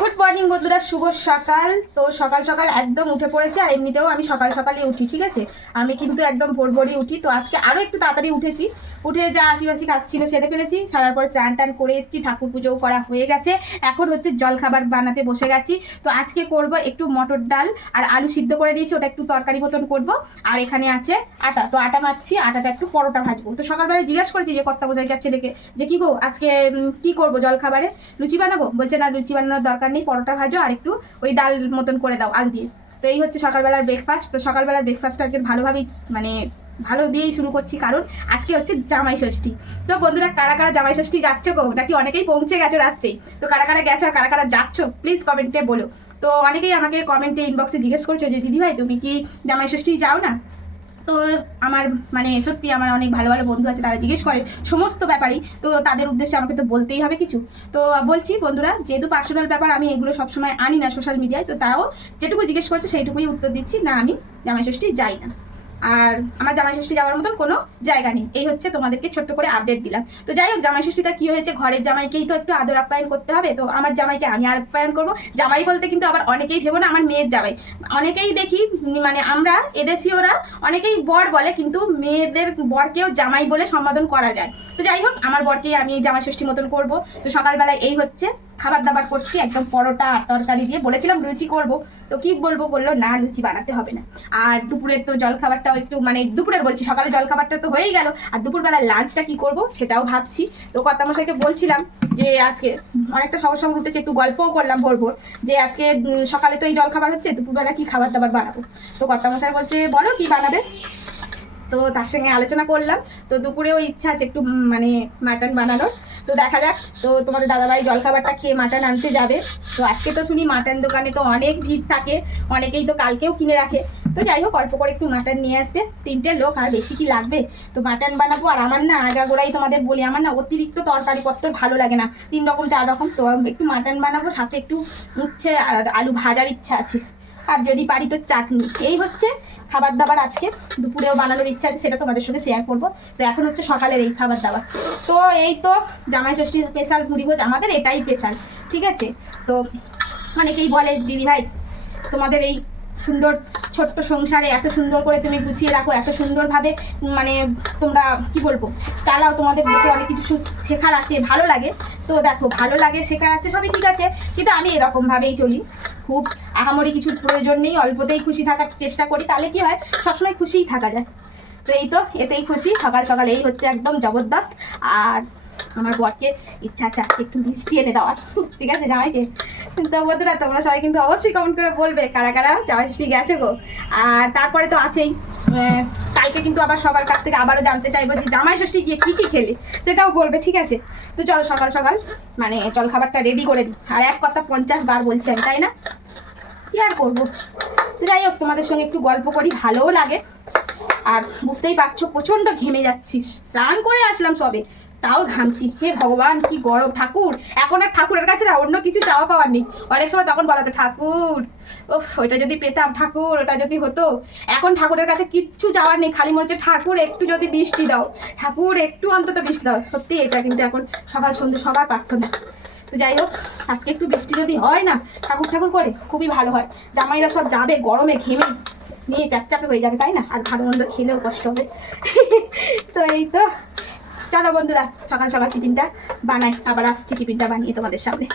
Good morning বন্ধুরা, শুভ সকাল। তো সকাল সকাল একদম উঠে পড়েছে। আর এমনিতেও আমি সকাল সকালই উঠি, ঠিক আছে। আমি কিন্তু একদম ভোর ভোরই উঠি। তো আজকে আরও একটু তাড়াতাড়ি উঠেছি। উঠে যা আশিবাসি কাজ ছিল সেরে ফেলেছি। সারার পরে চান টান করে এসেছি, ঠাকুর পুজোও করা হয়ে গেছে। এখন হচ্ছে জলখাবার বানাতে বসে গেছি। তো আজকে করব একটু মটর ডাল আর আলু সিদ্ধ করে দিয়েছি, ওটা একটু তরকারি মতন করব। আর এখানে আছে আটা, তো আটা মাখছি, আটাটা একটু পরোটা ভাজবো। তো সকালবেলায় জিজ্ঞাসা করেছি যে কর্তামশাই কাছে রেখে যে কি গো আজকে কি করবো জলখাবারে, লুচি বানাবো? বলছে না, লুচি বানানোর দরকার নেই, পরোটা ভাজো আর একটু ওই ডাল মতন করে দাও আলু দিয়ে। তো এই হচ্ছে সকালবেলার ব্রেকফাস্ট। তো সকালবেলার ব্রেকফাস্টটা আজকে ভালোভাবেই মানে ভালো দিয়েই শুরু করছি, কারণ আজকে হচ্ছে জামাই ষষ্ঠী। তো বন্ধুরা, কারা কারা জামাই ষষ্ঠী যাচ্ছ গো, নাকি অনেকেই পৌঁছে গেছো রাত্রেই? তো কারা কারা গেছো আর কারা কারা যাচ্ছ প্লিজ কমেন্টে বলো। তো অনেকেই আমাকে কমেন্টে ইনবক্সে জিজ্ঞেস করছো যে দিদি ভাই তুমি কি জামাই ষষ্ঠী যাও না? তো আমার মানে সত্যি আমার অনেক ভালো ভালো বন্ধু আছে, তারা জিজ্ঞেস করে সমস্ত ব্যাপারই। তো তাদের উদ্দেশ্যে আমাকে তো বলতেই হবে কিছু। তো বলছি বন্ধুরা, যেহেতু পার্সোনাল ব্যাপার আমি এগুলো সবসময় আনি না সোশ্যাল মিডিয়ায়, তো তাও যেটুকু জিজ্ঞেস করছে সেইটুকুই উত্তর দিচ্ছি। না, আমি জামাই ষষ্ঠী যাই না, আর আমার জামাই ষষ্ঠী যাওয়ার মতন কোনো জায়গা নেই। এই হচ্ছে তোমাদেরকে ছোট্ট করে আপডেট দিলাম। তো যাই হোক, জামাই ষষ্ঠীটা কি হয়েছে, ঘরের জামাইকেই তো একটু আদর আপ্যায়ন করতে হবে। তো আমার জামাইকে আমি আপ্যায়ন করবো। জামাই বলতে কিন্তু আবার অনেকেই ভেবো না আমার মেয়ের জামাই। অনেকেই দেখি মানে আমরা এদেশীয়রা অনেকেই বর বলে, কিন্তু মেয়েদের বরকেও জামাই বলে সম্বোধন করা যায়। তো যাই হোক, আমার বরকেই আমি জামাই ষষ্ঠী মতন করবো। তো সকালবেলায় এই হচ্ছে খাবার দাবার করছি, একদম পরোটা আর তরকারি দিয়ে। বলেছিলাম লুচি করব, তো কি বলবো, বললো না লুচি বানাতে হবে না। আর দুপুরের তো জলখাবারটাও একটু মানে দুপুরের বলছি, সকালে জলখাবারটা তো হয়েই গেল, আর দুপুরবেলা লাঞ্চটা কি করব সেটাও ভাবছি। তো কর্তামশাইকে বলছিলাম যে আজকে অনেকটা সহজ সঙ্গে উঠেছে, একটু গল্পও করলাম ভোর ভোর, যে আজকে সকালে তো এই জলখাবার হচ্ছে, দুপুরবেলা কি খাবার দাবার বানাবো। তো কর্তামশাই বলছে বলো কি বানাবে। তো তার সঙ্গে আলোচনা করলাম। তো দুপুরেও ইচ্ছা আছে একটু মানে মাটন বানানোর। তো দেখা যাক। তো তোমাদের দাদাভাই জলখাবারটা খেয়ে মাটন আনতে যাবে। তো আজকে তো শুনি মাটন দোকানে তো অনেক ভিড় থাকে, অনেকেই তো কালকেও কিনে রাখে। তো যাই হোক, অল্প করে একটু মাটন নিয়ে আসবে, 3টে লোক আর বেশি কি লাগবে। তো মাটন বানাবো। আর আমার না আগাগোড়াই তোমাদের বলি, আমার না অতিরিক্ত তরকারি পত্র ভালো লাগে না, 3 রকম 4 রকম। তো একটু মাটন বানাবো, সাথে একটু উচ্ছে আর আলু ভাজার ইচ্ছা আছে, আর যদি পারি তো চাটনি। এই হচ্ছে খাবার দাবার। আজকে দুপুরেও বানানোর ইচ্ছা আছে, সেটা তোমাদের সঙ্গে শেয়ার করবো। তো এখন হচ্ছে সকালের এই খাবার দাবার। তো এই তো জামাই ষষ্ঠী স্পেশাল ভুড়িভোজ, আমাদের এটাই স্পেশাল, ঠিক আছে। তো অনেকেই বলে দিদি ভাই তোমাদের এই সুন্দর ছোট্ট সংসারে এত সুন্দর করে তুমি গুছিয়ে রাখো, এত সুন্দরভাবে মানে তোমরা কি বলবো চালাও, তোমাদের দেখে অনেক কিছু শেখার আছে, ভালো লাগে। তো দেখো, ভালো লাগে, শেখার আছে, সবই ঠিক আছে, কিন্তু আমি এরকমভাবেই চলি। খুব আহামরি কিছুর প্রয়োজন নেই, অল্পতেই খুশি থাকার চেষ্টা করি, তাহলে কি হয় সবসময় খুশিই থাকা যায়। তো এই তো এতেই খুশি। সকাল সকাল এই হচ্ছে একদম জবরদস্ত। আর আমার বরকে ইচ্ছা আছে আজকে একটু মিষ্টি এনে দেওয়ার, ঠিক আছে জামাইকে। তো বন্ধুরা, তোমরা সবাই কিন্তু অবশ্যই কমেন্ট করে বলবে কারা কারা জামাই ষষ্ঠী গেছে গো। আর তারপরে তো আছেই কালকে কিন্তু আবার সবার কাছ থেকে আবারও জানতে চাইবো যে জামাই ষষ্ঠী গিয়ে কী কী খেলে, সেটাও বলবে, ঠিক আছে। তো চলো সকাল সকাল মানে জল খাবারটা রেডি করে নিই। আর এক কথা 50 বার বলছি আমি, তাই না? কি আর করবো। তো যাই হোক, তোমাদের সঙ্গে একটু গল্প করি, ভালোও লাগে। আর বুঝতেই পারছো প্রচণ্ড ঘেমে যাচ্ছিস, স্নান করে আসলাম সবে, তাও ঘামছি। হে ভগবান, কি গরম। ঠাকুর, এখন আর ঠাকুরের কাছে না অন্য কিছু চাওয়া পাওয়ার নেই। অনেক সময় তখন বলা তো ঠাকুর ওফ ওইটা যদি পেতাম, ঠাকুর ওটা যদি হতো। এখন ঠাকুরের কাছে কিচ্ছু চাওয়ার নেই, খালি মনে হচ্ছে ঠাকুর একটু যদি বৃষ্টি দাও, ঠাকুর একটু অন্তত বৃষ্টি দাও। সত্যি এটা কিন্তু এখন সকাল সন্ধ্যে সবার প্রার্থনা। তো যাই হোক, আজকে একটু বৃষ্টি যদি হয় না, ঠাকুর ঠাকুর করে, খুবই ভালো হয়। জামাইরা সব যাবে গরমে ঘেমে নিয়ে চ্যাপচ্যাপে হয়ে যাবে, তাই না? আর ভালো মন্দ খেলেও কষ্ট হবে। তো এই তো চলো বন্ধুরা, সকাল সকাল টিফিনটা বানাই, আবার আসছি টিফিনটা বানিয়ে তোমাদের সামনে।